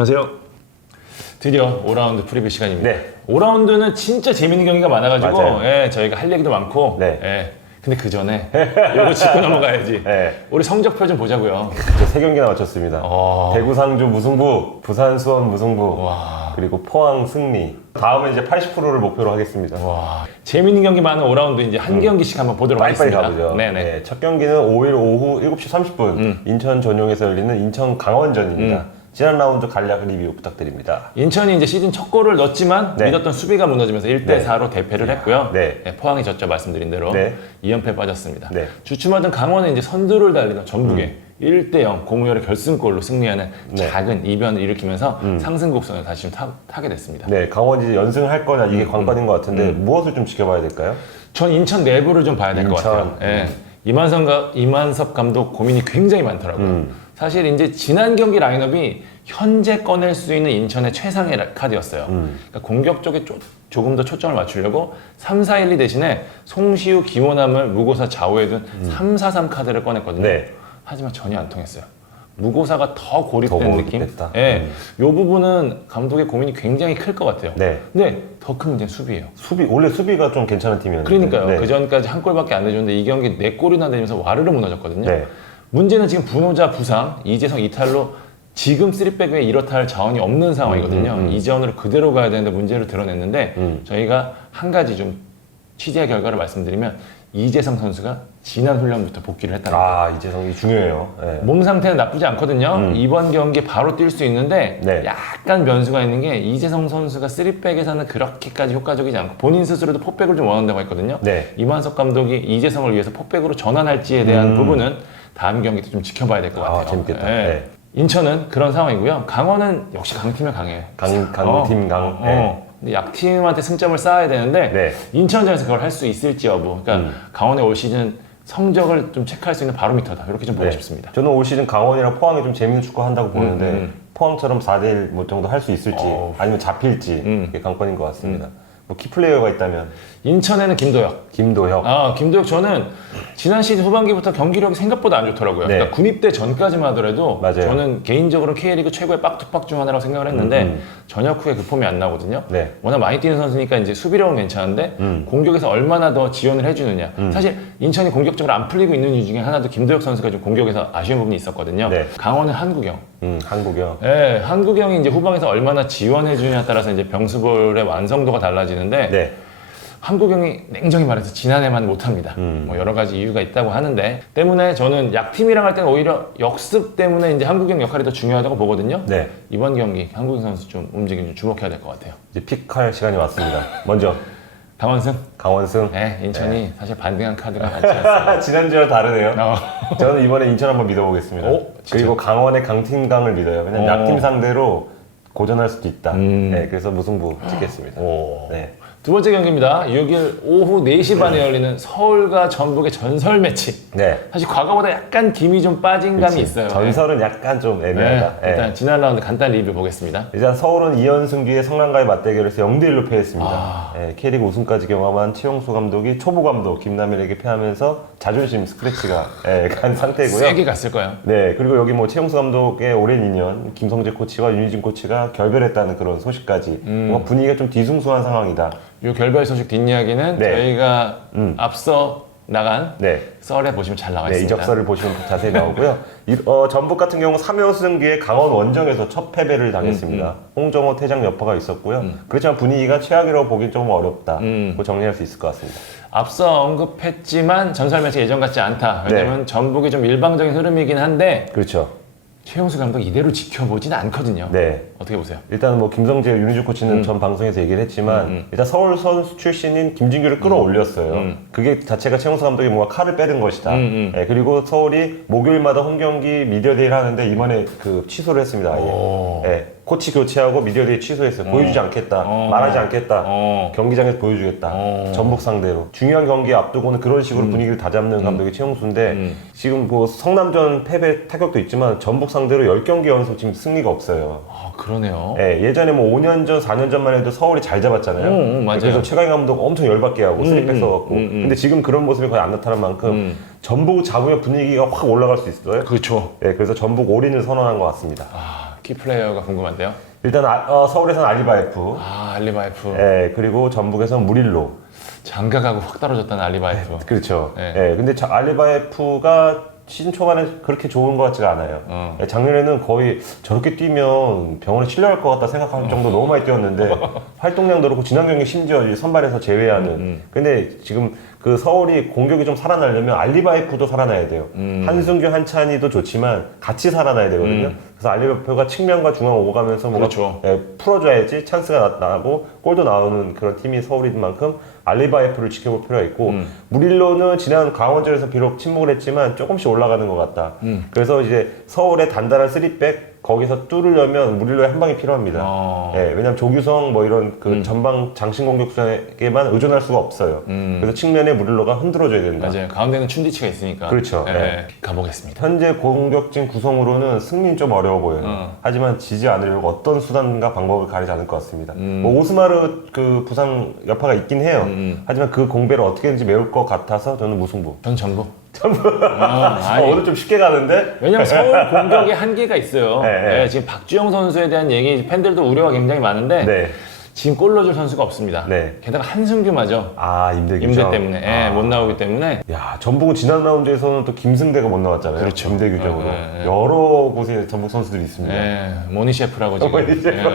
안녕하세요. 드디어 5라운드 프리뷰 시간입니다. 네. 5라운드는 진짜 재밌는 경기가 많아가지고 맞아요. 예, 저희가 할 얘기도 많고 네. 예, 근데 그 전에 이거 짚고 넘어가야지. 네. 우리 성적표 좀 보자고요. 저 3경기나 마쳤습니다. 대구 상주 무승부, 부산 수원 무승부, 와. 그리고 포항 승리. 다음은 이제 80%를 목표로 하겠습니다. 와, 재밌는 경기 많은 5라운드 이제 한 경기씩 한번 보도록 빨리빨리 하겠습니다. 가보죠. 네네. 네, 첫 경기는 5일 오후 7시 30분 인천 전용에서 열리는 인천 강원전입니다. 지난 라운드 간략 리뷰 부탁드립니다. 인천이 이제 시즌 첫 골을 넣었지만 네. 믿었던 수비가 무너지면서 1대4로 대패를 했고요. 네. 네, 포항이 졌죠. 말씀드린 대로 네. 2연패 빠졌습니다. 네. 주춤하던 강원은 이제 선두를 달리던 전북에 1대0 공무열의 결승골로 승리하는 네. 작은 이변을 일으키면서 상승 곡선을 다시 좀 타게 됐습니다. 네, 강원이 이제 연승을 할 거냐 이게 관건인 것 같은데 무엇을 좀 지켜봐야 될까요? 전 인천 내부를 좀 봐야 될 것 인천. 같아요. 예. 이만섭 감독 고민이 굉장히 많더라고요. 사실 이제 지난 경기 라인업이 현재 꺼낼 수 있는 인천의 최상의 카드였어요. 그러니까 공격 쪽에 조금 더 초점을 맞추려고 3-4-1-2 대신에 송시우, 김호남을 무고사 좌우에 둔 3-4-3 카드를 꺼냈거든요. 네. 하지만 전혀 안 통했어요. 무고사가 더 고립된 더 느낌? 고립됐다. 예. 이 부분은 감독의 고민이 굉장히 클 것 같아요. 네. 근데 더 큰 문제는 수비예요. 원래 수비가 좀 괜찮은 팀이었는데. 그러니까요. 네. 그 전까지 한 골밖에 안 내줬는데 이 경기 4골이나 내면서 와르르 무너졌거든요. 네. 문제는 지금 분호자 부상, 이재성 이탈로 지금 3백 외에 이렇다 할 자원이 없는 상황이거든요. 이재원으로 그대로 가야 되는데 문제를 드러냈는데 저희가 한 가지 좀 취재 결과를 말씀드리면 이재성 선수가 지난 훈련부터 복귀를 했다는 거예요. 아, 이재성이 중요해요. 네. 몸 상태는 나쁘지 않거든요. 이번 경기에 바로 뛸 수 있는데 네. 약간 변수가 있는 게 이재성 선수가 3백에서는 그렇게까지 효과적이지 않고 본인 스스로도 포백을 좀 원한다고 했거든요. 네. 이만석 감독이 이재성을 위해서 포백으로 전환할지에 대한 부분은 다음 경기 때 좀 지켜봐야 될 것 같아요. 재밌겠다. 예. 네. 인천은 그런 상황이고요. 강원은 역시 강팀에 강해요. 강팀 강. 네. 근데 약팀한테 승점을 쌓아야 되는데 네. 인천전에서 그걸 할 수 있을지 여부. 그러니까 강원의 올 시즌 성적을 좀 체크할 수 있는 바로미터다. 이렇게 좀 보고 네. 싶습니다. 저는 올 시즌 강원이랑 포항이 좀 재밌는 축구 한다고 보는데 포항처럼 4대1 뭐 정도 할 수 있을지 아니면 잡힐지 이게 관건인 것 같습니다. 뭐 키플레이어가 있다면 인천에는 김도혁. 김도혁. 김도혁 저는 지난 시즌 후반기부터 경기력이 생각보다 안 좋더라고요. 네. 그러니까 군입대 전까지만 하더라도 맞아요. 저는 개인적으로 K리그 최고의 빡투빡 중 하나라고 생각을 했는데 전역 후에 그 폼이 안 나거든요. 네. 워낙 많이 뛰는 선수니까 이제 수비력은 괜찮은데 공격에서 얼마나 더 지원을 해주느냐. 사실 인천이 공격적으로 안 풀리고 있는 이유 중에 하나도 김도혁 선수가 좀 공격에서 아쉬운 부분이 있었거든요. 네. 강원은 한국영. 한국이요. 네, 한국영이 이제 후방에서 얼마나 지원해주냐에 따라서 이제 병수볼의 완성도가 달라지는데 네. 한국영이 냉정히 말해서 지난해만 못합니다. 뭐 여러 가지 이유가 있다고 하는데 때문에 저는 약팀이랑 할 때는 오히려 역습 때문에 이제 한국영 역할이 더 중요하다고 보거든요. 네. 이번 경기 한국영 선수 좀 움직임 좀 주목해야 될 것 같아요. 이제 픽할 시간이 왔습니다. 먼저 강원승. 강원승. 네, 인천이 사실 반등한 카드가 많지 않습니다. 지난주와 다르네요. 어. 저는 이번에 인천 한번 믿어보겠습니다. 오, 진짜? 그리고 강원의 강팀강을 믿어요. 왜냐면 약팀 상대로 고전할 수도 있다. 네, 그래서 무승부 찍겠습니다. 네. 두 번째 경기입니다. 6일 오후 4시 반에 열리는 서울과 전북의 전설 매치. 네. 사실 과거보다 약간 김이 좀 빠진 감이 있어요. 전설은 약간 좀 애매하다. 네, 일단 지난 라운드 간단 리뷰 보겠습니다. 일단 서울은 2연승 뒤에 성남과의 맞대결에서 0대1로 패했습니다. 네, K리그 우승까지 경험한 최용수 감독이 초보 감독 김남일에게 패하면서 자존심 스크래치가 간 상태고요. 세게 갔을 거예요. 네, 그리고 여기 뭐 최용수 감독의 오랜 인연 김성재 코치와 윤희진 코치가 결별했다는 그런 소식까지 뭔가 분위기가 좀 뒤숭숭한 상황이다. 이 결별 소식 뒷이야기는 네. 저희가 앞서 나간 네. 썰에 보시면 잘 나와 네, 있습니다. 이적서를 보시면 자세히 나오고요. 전북 같은 경우 3연승 뒤에 강원 원정에서 첫 패배를 당했습니다. 홍정호 퇴장 여파가 있었고요. 그렇지만 분위기가 최악이라고 보긴 좀 어렵다. 그 정리할 수 있을 것 같습니다. 앞서 언급했지만 전설 매치 예전 같지 않다. 왜냐면 전북이 좀 일방적인 흐름이긴 한데 그렇죠. 최용수 감독 이대로 지켜보진 않거든요. 네. 어떻게 보세요? 일단 뭐 김성재, 윤희준 코치는 전 방송에서 얘기를 했지만 일단 서울 선수 출신인 김진규를 끌어올렸어요. 그게 자체가 최용수 감독이 뭔가 칼을 빼는 것이다. 네, 그리고 서울이 목요일마다 홈 경기 미디어데이를 하는데 이번에 그 취소를 했습니다. 아예. 네, 코치 교체하고 미디어데이 취소했어요. 보여주지 않겠다. 말하지 않겠다. 경기장에서 보여주겠다. 전북 상대로. 중요한 경기 앞두고는 그런 식으로 분위기를 다잡는 감독이 최용수인데 지금 뭐 성남전 패배 타격도 있지만 전북 상대로 10경기 연속 지금 승리가 없어요. 아, 그러네요. 네, 예전에 뭐 5년 전, 4년 전만 해도 서울이 잘 잡았잖아요. 맞아요. 그래서 최강희 감독 엄청 열받게 하고 슬립백 써갖고. 근데 지금 그런 모습이 거의 안 나타난 만큼 전북 잡으면 분위기가 확 올라갈 수 있어요. 그렇죠. 네, 그래서 전북 올인을 선언한 것 같습니다. 키플레이어가 궁금한데요. 일단 서울에서는 알리바이프, 알리바이프. 예, 그리고 전북에서는 무릴로. 장가가고 확 떨어졌다는 알리바이프. 그렇죠. 네. 예, 근데 알리바이프가 시즌 초반에 그렇게 좋은 것 같지가 않아요. 예, 작년에는 거의 저렇게 뛰면 병원에 실려갈 것 같다 생각할 정도 너무 많이 뛰었는데 활동량도 그렇고 지난 경기 심지어 이제 선발에서 제외하는. 근데 지금 그 서울이 공격이 좀 살아나려면 알리바이프도 살아나야 돼요. 한승규, 한찬이도 좋지만 같이 살아나야 되거든요. 그래서 알리바이프가 측면과 중앙 오가면서 뭔가 그렇죠. 예, 풀어줘야지 찬스가 나고 골도 나오는 그런 팀이 서울인 만큼 알리바이프를 지켜볼 필요가 있고 무릴로는 지난 강원전에서 비록 침묵을 했지만 조금씩 올라가는 것 같다. 그래서 이제 서울의 단단한 3백 거기서 뚫으려면 무릴로의 한 방이 필요합니다. 예, 왜냐면 조규성 뭐 이런 그 전방 장신 공격수에게만 의존할 수가 없어요. 그래서 측면에 무릴로가 흔들어줘야 된다. 맞아요. 가운데는 춘디치가 있으니까. 그렇죠. 예, 예. 가보겠습니다. 현재 공격진 구성으로는 승리는 좀 어려워 보여요. 하지만 지지 않으려고 어떤 수단과 방법을 가리지 않을 것 같습니다. 뭐 오스마르 그 부상 여파가 있긴 해요. 하지만 그 공배를 어떻게든지 메울 것 같아서 저는 무승부. 전 전부. 오늘 좀 쉽게 가는데? 왜냐면 서울 공격에 한계가 있어요. 네. 지금 박주영 선수에 대한 얘기 팬들도 우려가 굉장히 많은데 네. 지금 골 넣어줄 선수가 없습니다. 네. 게다가 한승규마저 임대 임대 때문에 못 나오기 때문에 야, 전북은 지난 라운드에서는 또 김승대가 못 나왔잖아요. 그렇죠. 임대 규정으로. 네. 여러 곳에 전북 선수들이 있습니다. 모니 셰프라고 지금. 모니 셰프.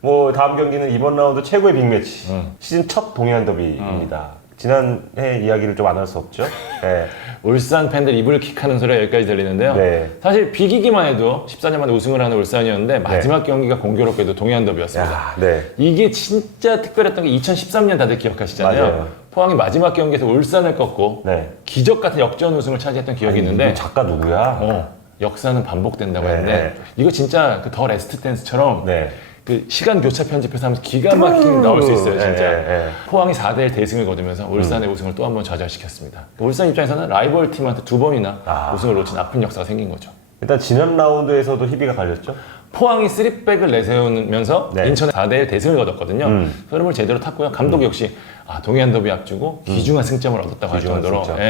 뭐 다음 경기는 이번 라운드 최고의 빅매치. 시즌 첫 동해안 더비입니다. 지난해 이야기를 좀 안 할 수 없죠. 네. 울산 팬들 이불 킥하는 소리가 여기까지 들리는데요. 네. 사실 비기기만 해도 14년 만에 우승을 하는 울산이었는데 마지막 경기가 공교롭게도 동해안 더비였습니다. 야, 네. 이게 진짜 특별했던 게 2013년 다들 기억하시잖아요. 맞아요. 포항이 마지막 경기에서 울산을 꺾고 네. 기적 같은 역전 우승을 차지했던 기억이 있는데 이거 작가 누구야? 역사는 반복된다고 네. 했는데 이거 진짜 그 더 레스트 댄스처럼 네. 그 시간 교차 편집해서 하면서 기가 막히게 나올 수 있어요, 진짜. 네. 포항이 4대1 대승을 거두면서 울산의 우승을 또 한 번 좌절시켰습니다. 울산 입장에서는 라이벌 팀한테 2번이나 우승을 놓친 아픈 역사가 생긴 거죠. 일단 지난 라운드에서도 희비가 갈렸죠. 포항이 3백을 내세우면서 네. 인천에 4대1 대승을 거뒀거든요. 흐름을 제대로 탔고요. 감독 역시 동해안 더비 앞두고 귀중한 승점을 얻었다고 할 귀중한 정도로 승점.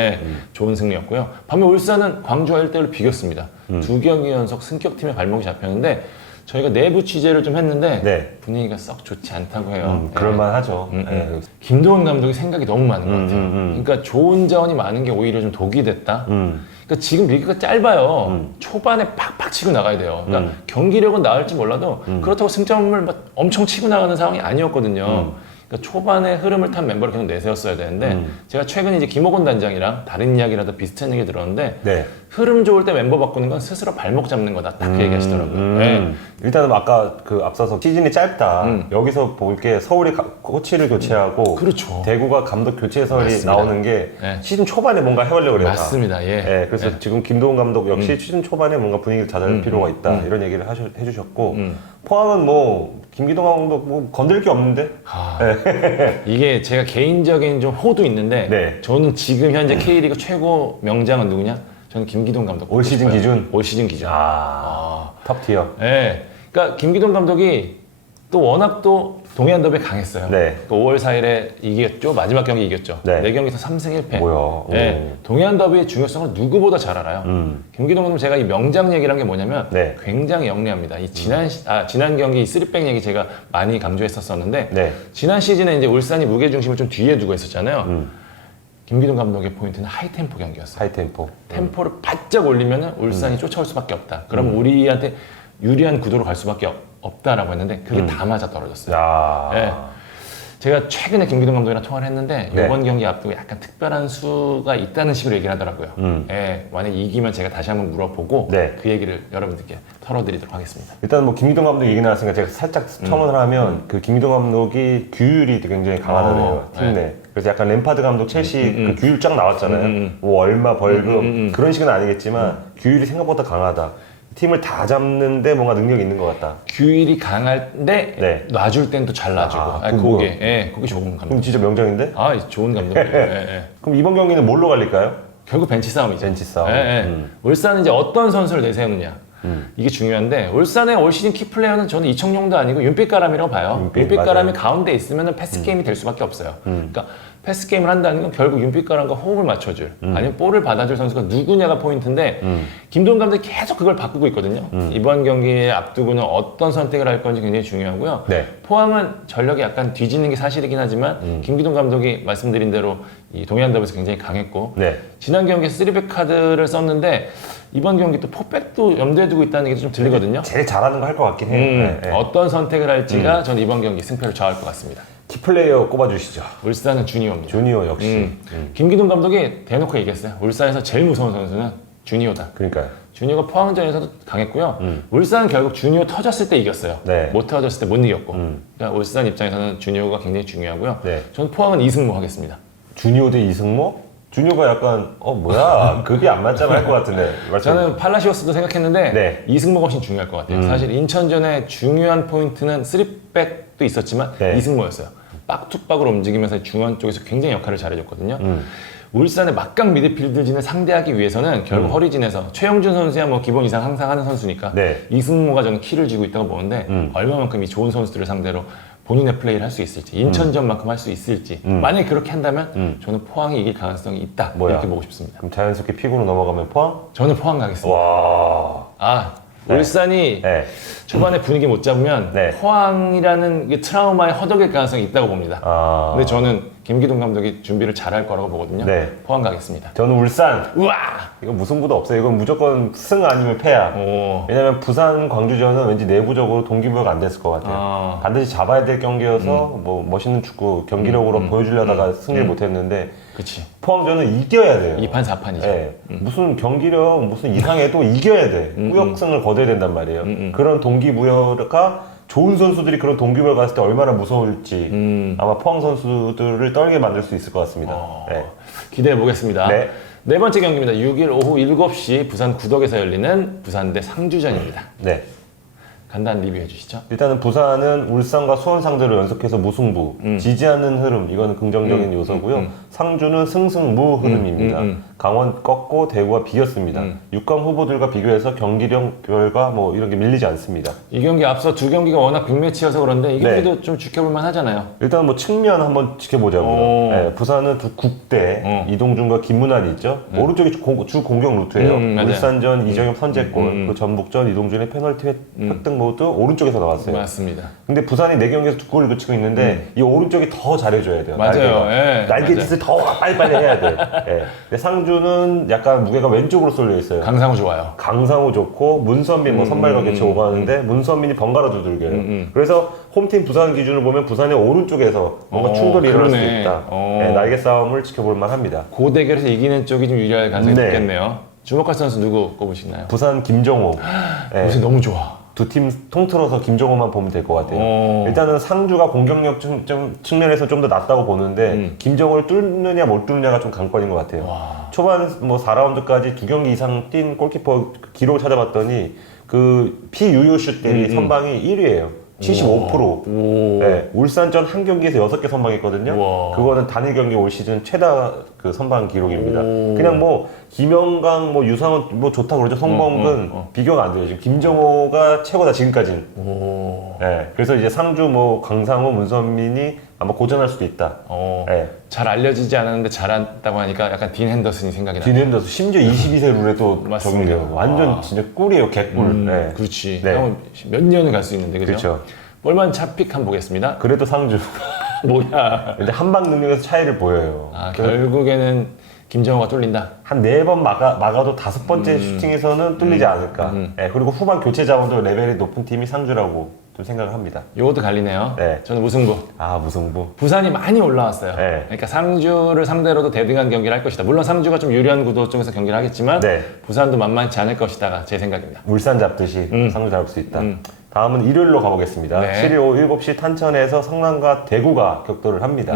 좋은 승리였고요. 반면 울산은 광주와 1대1로 비겼습니다. 2경기 연속 승격팀의 발목이 잡혔는데 저희가 내부 취재를 좀 했는데 네. 분위기가 썩 좋지 않다고 해요. 그럴만하죠. 네. 김도훈 감독이 생각이 너무 많은 것 같아요. 그러니까 좋은 자원이 많은 게 오히려 좀 독이 됐다. 그러니까 지금 리그가 짧아요. 초반에 팍팍 치고 나가야 돼요. 그러니까 경기력은 나을지 몰라도 그렇다고 승점을 막 엄청 치고 나가는 상황이 아니었거든요. 그러니까 초반에 흐름을 탄 멤버를 계속 내세웠어야 되는데 제가 최근에 이제 김호곤 단장이랑 다른 이야기라도 비슷한 얘기 들었는데 네. 흐름 좋을 때 멤버 바꾸는 건 스스로 발목 잡는 거다 딱 그 얘기하시더라고요. 네. 일단은 아까 그 앞서서 시즌이 짧다. 여기서 볼 게 서울이 코치를 교체하고 그렇죠. 대구가 감독 교체설이 맞습니다. 나오는 게 네. 시즌 초반에 뭔가 해보려고 그래요. 맞습니다. 예. 그래서 지금 김도훈 감독 역시 시즌 초반에 뭔가 분위기를 다질 필요가 있다 이런 얘기를 해주셨고 포항은 뭐 김기동 감독 뭐 건들 게 없는데 이게 제가 개인적인 좀 호도 있는데 네. 저는 지금 현재 K리그 최고 명장은 누구냐? 저는 김기동 감독. 올 시즌 기준? 올 시즌 기준. 탑 티어. 네. 그러니까 김기동 감독이 또 워낙 또 동해안 더비에 강했어요. 네. 5월 4일에 이겼죠. 마지막 경기 이겼죠. 네. 4경기에서 3승 1패. 뭐야. 네. 동해안 더비의 중요성을 누구보다 잘 알아요. 김기동 감독 제가 이 명장 얘기란 게 뭐냐면 네. 굉장히 영리합니다. 이 지난 경기 3백 얘기 제가 많이 강조했었었는데 네. 지난 시즌에 이제 울산이 무게 중심을 좀 뒤에 두고 있었잖아요. 김기동 감독의 포인트는 하이템포 경기였어요. 하이템포. 템포를 바짝 올리면 울산이 쫓아올 수밖에 없다. 그러면 우리한테 유리한 구도로 갈 수밖에 없다라고 했는데 그게 다 맞아 떨어졌어요. 야. 네. 제가 최근에 김기동 감독이랑 통화를 했는데 네. 이번 경기 앞두고 약간 특별한 수가 있다는 식으로 얘기를 하더라고요. 네. 만약 이기면 제가 다시 한번 물어보고 네. 그 얘기를 여러분들께 털어드리도록 하겠습니다. 일단 뭐 김기동 감독 얘기 나왔으니까 제가 살짝 첨언을 하면 그 김기동 감독이 규율이 굉장히 강하다네요. 팀 내. 그래서 약간 램파드 감독 첼시 그 규율 쫙 나왔잖아요. 뭐 얼마 벌금 그런 식은 아니겠지만 규율이 생각보다 강하다. 팀을 다 잡는데 뭔가 능력이 있는 것 같다. 규율이 강한데 네. 놔줄 땐 또 잘 놔주고. 그게 좋은 감독. 그럼 진짜 명장인데? 좋은 감독이에요. 그럼 이번 경기는 뭘로 갈릴까요? 결국 벤치 싸움이죠. 벤치 싸움. 울산은 이제 어떤 선수를 내세우느냐. 이게 중요한데 울산의 올 시즌 키플레이어는 저는 이청용도 아니고 윤빛가람이라고 봐요. 윤빛가람이 가운데 있으면 패스 게임이 될 수밖에 없어요. 그러니까 패스 게임을 한다는 건 결국 윤빛가람과 호흡을 맞춰줄 아니면 볼을 받아줄 선수가 누구냐가 포인트인데 김도훈 감독이 계속 그걸 바꾸고 있거든요. 이번 경기에 앞두고는 어떤 선택을 할 건지 굉장히 중요하고요. 네. 포항은 전력이 약간 뒤지는 게 사실이긴 하지만 김기동 감독이 말씀드린 대로 이 동해안 더비에서 굉장히 강했고 네. 지난 경기에 3백 카드를 썼는데 이번 경기 또 포백도 염두에 두고 있다는 얘기도 좀 들리거든요. 제일 잘하는 거 할 것 같긴 해요. 네. 어떤 선택을 할지가 저는 이번 경기 승패를 좌우할 것 같습니다. 키플레이어 꼽아주시죠. 울산은 주니어입니다. 주니어 역시. 김기동 감독이 대놓고 얘기했어요. 울산에서 제일 무서운 선수는 주니어다. 그러니까요. 주니어가 포항전에서도 강했고요. 울산은 결국 주니어 터졌을 때 이겼어요. 네. 못 터졌을 때 못 이겼고. 그러니까 울산 입장에서는 주니어가 굉장히 중요하고요. 네. 저는 포항은 이승모 하겠습니다. 주니어 대 이승모? 주니어가 약간 뭐야 급이 안 맞잖아 할 것 같은데. 저는 팔라시오스도 생각했는데 네. 이승모가 훨씬 중요할 것 같아요. 사실 인천전의 중요한 포인트는 3백도 있었지만 네. 이승모였어요. 빡투빡으로 움직이면서 중원 쪽에서 굉장히 역할을 잘해줬거든요. 울산의 막강 미드필드진을 상대하기 위해서는 결국 허리진에서 최영준 선수야 뭐 기본 이상 항상 하는 선수니까 네. 이승모가 저는 키를 쥐고 있다고 보는데 얼마만큼 이 좋은 선수들을 상대로 본인의 플레이를 할 수 있을지 인천전만큼 할 수 있을지 만약에 그렇게 한다면 저는 포항이 이길 가능성이 있다 이렇게 보고 싶습니다. 그럼 자연스럽게 픽으로 넘어가면 포항? 저는 포항 가겠습니다. 와. 네. 울산이 네. 초반에 분위기 못 잡으면 네. 포항이라는 게 트라우마에 허덕일 가능성이 있다고 봅니다. 아. 근데 저는 김기동 감독이 준비를 잘할 거라고 보거든요. 네. 포항 가겠습니다. 저는 울산. 우와! 이건 무승부도 없어요. 이건 무조건 승 아니면 패야. 오. 왜냐면 부산 광주전은 왠지 내부적으로 동기부여가 안 됐을 것 같아요. 아. 반드시 잡아야 될 경기여서 뭐 멋있는 축구 경기력으로 보여주려다가 승리를 못했는데 그치. 포항전은 이겨야 돼요. 2판 4판이죠. 네. 무슨 경기력 무슨 이상해도 이겨야 돼. 후역승을 거둬야 된단 말이에요. 그런 동기부여가 좋은 선수들이 그런 동기부여 갔을 때 얼마나 무서울지 아마 포항 선수들을 떨게 만들 수 있을 것 같습니다. 네. 기대해 보겠습니다. 네. 네 번째 경기입니다. 6일 오후 7시 부산 구덕에서 열리는 부산 대 상주전입니다. 네. 간단한 리뷰해 주시죠. 일단은 부산은 울산과 수원 상대로 연속해서 무승부, 지지 않는 흐름, 이거는 긍정적인 요소고요. 상주는 승승무 흐름입니다. 강원 꺾고 대구가 비겼습니다. 6강 후보들과 비교해서 경기력 별과 뭐 이런 게 밀리지 않습니다. 이 경기 앞서 두 경기가 워낙 빅매치여서 그런데 이 경기도 좀 지켜볼 만 하잖아요. 일단 뭐 측면 한번 지켜보자고요. 네, 부산은 두 국대 이동준과 김문환이 있죠. 오른쪽이 주 공격 루트예요. 맞아요. 울산전 이정엽 선제골, 그 전북전 이동준의 페널티 획득 모두 오른쪽에서 나왔어요. 맞습니다. 근데 부산이 4경기에서 2골을 놓치고 있는데 이 오른쪽이 더 잘해줘야 돼요. 맞아요. 날개짓을 더 빨리빨리 해야 돼. 예. 근데 상주는 약간 무게가 왼쪽으로 쏠려 있어요. 강상우 좋아요. 강상우 좋고 문선민 뭐 선발과 개최 오가는데 문선민이 번갈아 두들겨요. 그래서 홈팀 부산 기준으로 보면 부산의 오른쪽에서 뭔가 충돌이 일어날 수 그러네. 있다. 예, 날개 싸움을 지켜볼 만합니다. 그 대결에서 이기는 쪽이 좀 유리할 가능성이 네. 높겠네요. 주목할 선수 누구 꼽으시나요? 부산 김정호. 예. 요새 너무 좋아. 두 팀 통틀어서 김정호만 보면 될 것 같아요. 일단은 상주가 공격력 측면에서 좀 더 낫다고 보는데 김정호를 뚫느냐 못 뚫느냐가 좀 관건인 것 같아요. 초반 뭐 4라운드까지 2경기 이상 뛴 골키퍼 기록을 찾아봤더니 그 피유효슛 대비 선방이 1위예요. 75%. 네, 울산전 한 경기에서 6개 선방했거든요. 우와. 그거는 단일 경기 올 시즌 최다 그 선방 기록입니다. 그냥 뭐 김영강, 뭐 유상은 뭐 좋다 그러죠. 송범근 비교가 안 돼요. 지금 김정호가 최고다 지금까지는. 네, 그래서 이제 상주 뭐 강상호, 문선민이 아마 고전할 수도 있다. 네. 잘 알려지지 않았는데 잘한다고 하니까 약간 딘 핸더슨이 생각이 나요. 딘 핸더슨 심지어 22세 룰에 또 맞습니다. 적용돼요. 완전 진짜 꿀이에요, 개꿀. 네. 그렇지. 네. 형은 몇 년을 갈 수 있는데 그죠? 그렇죠. 볼만 차픽 한번 보겠습니다. 그래도 상주. 뭐야? 근데 한방 능력에서 차이를 보여요. 아, 결국에는 김정호가 뚫린다. 한 4번 막아도 5번째 슈팅에서는 뚫리지 않을까. 네, 그리고 후반 교체 자원도 레벨이 높은 팀이 상주라고 좀 생각을 합니다. 요것도 갈리네요. 네. 저는 무승부. 아, 무승부. 부산이 많이 올라왔어요. 네. 그러니까 상주를 상대로도 대등한 경기를 할 것이다. 물론 상주가 좀 유리한 구도 쪽에서 경기를 하겠지만 네. 부산도 만만치 않을 것이다가 제 생각입니다. 울산 잡듯이 상주 잡을 수 있다. 다음은 일요일로 가보겠습니다. 네. 7일 오후 7시 탄천에서 성남과 대구가 격돌을 합니다.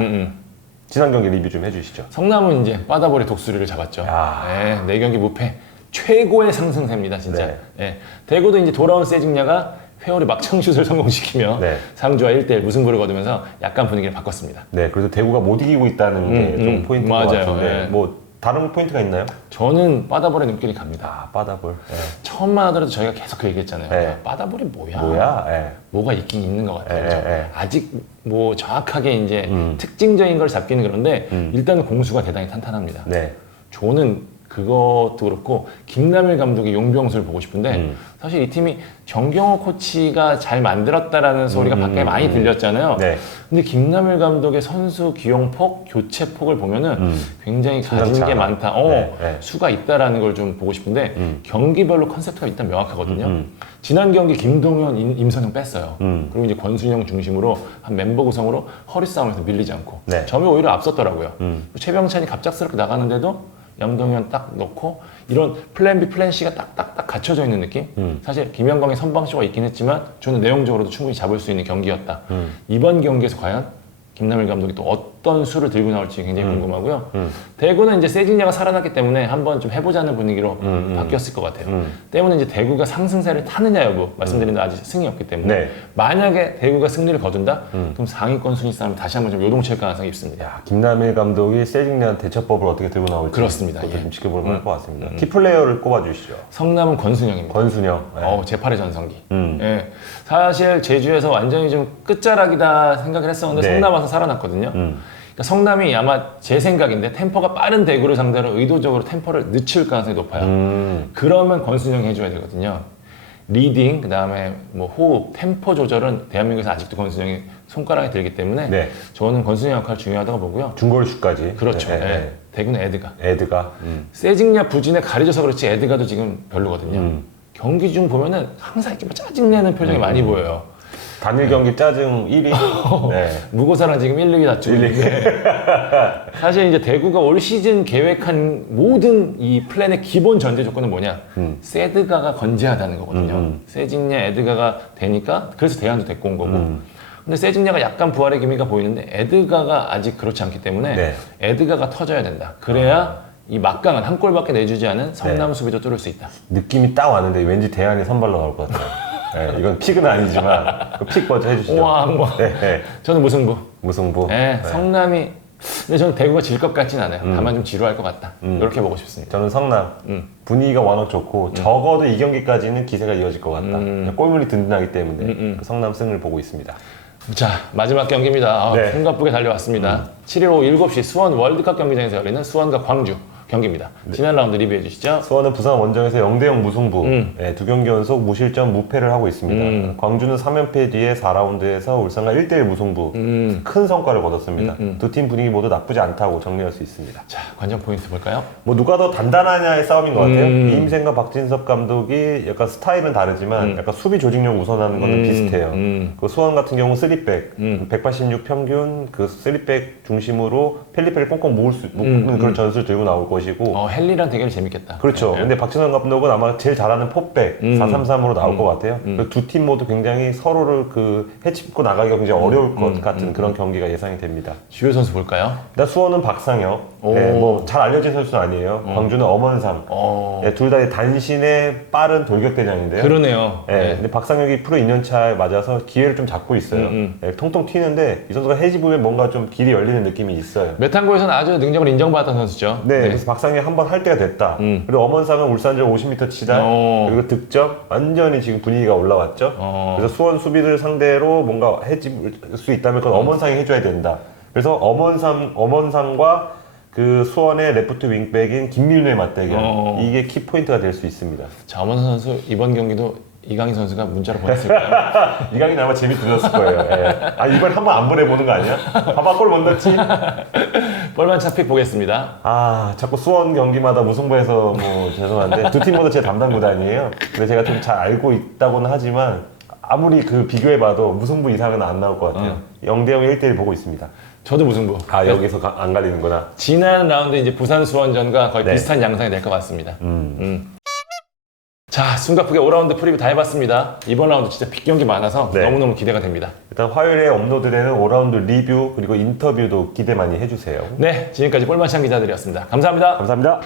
지난 경기 리뷰 좀 해주시죠. 성남은 이제 빠다보리 독수리를 잡았죠. 야. 네, 4경기 무패. 최고의 상승세입니다, 진짜. 네. 네. 대구도 이제 돌아온 세징야가 회오리 막창슛을 성공시키며 네. 상주와 1대1 무승부를 거두면서 약간 분위기를 바꿨습니다. 네, 그래서 대구가 못 이기고 있다는 게 좀 포인트인 것 맞아요. 같은데 네. 뭐 다른 포인트가 있나요? 저는 빠다볼의 눈길이 갑니다. 아, 빠다볼. 예. 처음만 하더라도 저희가 계속 그 얘기했잖아요. 네. 야, 빠다볼이 뭐야? 뭐야? 예. 뭐가 있긴 있는 것 같아요. 예, 그죠? 예. 아직 뭐 정확하게 이제 특징적인 걸 잡기는 그런데 일단은 공수가 대단히 탄탄합니다. 네. 저는 그것도 그렇고 김남일 감독의 용병수를 보고 싶은데 사실 이 팀이 정경호 코치가 잘 만들었다라는 소리가 밖에 많이 들렸잖아요. 네. 근데 김남일 감독의 선수 기용폭, 교체폭을 보면은 굉장히 가진 심상치 게 않아. 많다. 네, 네. 수가 있다라는 걸 좀 보고 싶은데 경기별로 컨셉트가 일단 명확하거든요. 지난 경기 김동현, 임선영 뺐어요. 그리고 이제 권순영 중심으로 한 멤버 구성으로 허리 싸움에서 밀리지 않고 네. 점이 오히려 앞섰더라고요. 최병찬이 갑작스럽게 나가는데도 양동현 딱 넣고 이런 플랜 B, 플랜 C가 딱딱딱 갖춰져 있는 느낌? 사실 김영광의 선방쇼가 있긴 했지만 저는 내용적으로도 충분히 잡을 수 있는 경기였다. 이번 경기에서 과연 김남일 감독이 또 어떤 수를 들고 나올지 굉장히 궁금하고요. 대구는 이제 세징야가 살아났기 때문에 한번 좀 해보자는 분위기로 바뀌었을 것 같아요. 때문에 이제 대구가 상승세를 타느냐 여부 말씀드리는데 아직 승이 없기 때문에 네. 만약에 대구가 승리를 거둔다? 그럼 상위권 순위 싸움이 다시 한번 좀 요동칠 가능성이 있습니다. 야, 김남일 감독이 세징야한 대처법을 어떻게 들고 나올지 그렇습니다. 그것도 예. 좀 지켜볼 만할 것 같습니다. 키플레이어를 꼽아주시죠. 성남은 권순영입니다. 권순영. 네. 제8의 전성기. 예. 사실 제주에서 완전히 좀 끝자락이다 생각을 했었는데 네. 성남 와서 살아났거든요. 그러니까 성남이 아마 제 생각인데 템포가 빠른 대구를 상대로 의도적으로 템포를 늦출 가능성이 높아요. 그러면 권순영이 해줘야 되거든요. 리딩, 그 다음에 뭐 호흡, 템포 조절은 대한민국에서 아직도 권순영이 손가락에 들기 때문에 네. 저는 권순영 역할 중요하다고 보고요. 중거리슛까지. 그렇죠. 네, 네, 예. 네. 대구는 에드가. 에드가. 세징야 부진에 가려져서 그렇지 에드가도 지금 별로거든요. 경기 중 보면은 항상 이렇게 막 짜증내는 표정이 많이 보여요. 단일 경기 짜증 1위. 네. 무고사랑 지금 1, 2위 다투고 있는데 사실 이제 대구가 올 시즌 계획한 모든 이 플랜의 기본 전제 조건은 뭐냐? 세드가가 건재하다는 거거든요. 세징야, 에드가가 되니까 그래서 대안도 데리고 온 거고. 근데 세징야가 약간 부활의 기미가 보이는데 에드가가 아직 그렇지 않기 때문에 네. 에드가가 터져야 된다. 그래야 이 막강한 한 골밖에 내주지 않은 성남 수비도 뚫을 수 있다. 느낌이 딱 왔는데 왠지 대안이 선발로 나올 것 같아요. 네, 이건 픽은 아니지만 그 픽 먼저 해주시죠. 우와, 뭐. 네, 네. 저는 무승부. 무승부. 네, 성남이 근데 저는 대구가 질 것 같진 않아요. 다만 좀 지루할 것 같다. 이렇게 보고 싶습니다. 저는 성남 분위기가 워낙 좋고 적어도 이 경기까지는 기세가 이어질 것 같다. 그냥 골문이 든든하기 때문에 그 성남 승을 보고 있습니다. 자, 마지막 경기입니다. 네. 숨가쁘게 달려왔습니다. 7일 오후 7시 수원 월드컵 경기장에서 열리는 수원과 광주 경기입니다. 지난 라운드 리뷰해 주시죠. 수원은 부산 원정에서 0대0 무승부, 네, 두 경기 연속 무실점 무패를 하고 있습니다. 광주는 3연패 뒤에 4라운드에서 울산과 1대1 무승부, 큰 성과를 거뒀습니다. 두 팀 분위기 모두 나쁘지 않다고 정리할 수 있습니다. 자, 관전 포인트 볼까요? 뭐 누가 더 단단하냐의 싸움인 것 같아요. 이임생과 박진섭 감독이 약간 스타일은 다르지만 약간 수비 조직력 우선하는 거는 비슷해요. 그 수원 같은 경우 3백, 186 평균 그 3백 중심으로 펠리페를 꽁꽁 묶는 그런 전술을 들고 나올 것이고 헨리랑 대결이 재밌겠다. 그렇죠. 네. 근데 박진섭 감독은 아마 제일 잘하는 포백 4-3-3으로 나올 것 같아요. 두 팀 모두 굉장히 서로를 그 해집고 나가기가 굉장히 어려울 것 같은 그런 경기가 예상이 됩니다. 주요 선수 볼까요? 일단 수원은 박상혁, 네, 뭐잘 알려진 선수는 아니에요. 광주는 엄원상. 네, 둘 다 단신의 빠른 돌격대장인데요. 그러네요. 네, 근데 박상혁이 프로 2년차에 맞아서 기회를 좀 잡고 있어요. 네, 통통 튀는데 이 선수가 해집으면 뭔가 좀 길이 열리는 느낌이 있어요. 메탄고에서는 아주 능력을 인정받았던 선수죠. 네, 그래서 박상혁이 한 번 할 때가 됐다. 그리고 엄원상은 울산전 50m 치다. 그리고 득점 완전히 지금 분위기가 올라왔죠. 그래서 수원 수비들 상대로 뭔가 해집을 수 있다면 그건 엄원상이 해줘야 된다. 그래서 엄원상과 그 수원의 레프트 윙백인 김민우의 맞대결 이게 키 포인트가 될 수 있습니다. 자, 엄원선 선수 이번 경기도 이강인 선수가 문자로 보냈을까요? 이강인 아마 재미 들렸을 거예요. 예. 아 이번 한번 안 보내보는 거 아니야? 봐봐 골 못 넣지? 볼만 차픽 보겠습니다. 아 자꾸 수원 경기마다 무승부해서 뭐 죄송한데 두 팀 모두 제 담당 구단이에요. 근데 제가 좀 잘 알고 있다고는 하지만 아무리 그 비교해봐도 무승부 이상은 안 나올 것 같아요. 0대0 1대1 보고 있습니다. 저도 무승부. 아 여기서 안 갈리는구나. 지난 라운드 이제 부산 수원전과 거의 네. 비슷한 양상이 될 것 같습니다. 자, 숨가쁘게 5라운드 프리뷰 다 해봤습니다. 이번 라운드 진짜 빅경기 많아서 네. 너무너무 기대가 됩니다. 일단 화요일에 업로드되는 5라운드 리뷰 그리고 인터뷰도 기대 많이 해주세요. 네, 지금까지 볼만찬 기자들이었습니다. 감사합니다. 감사합니다.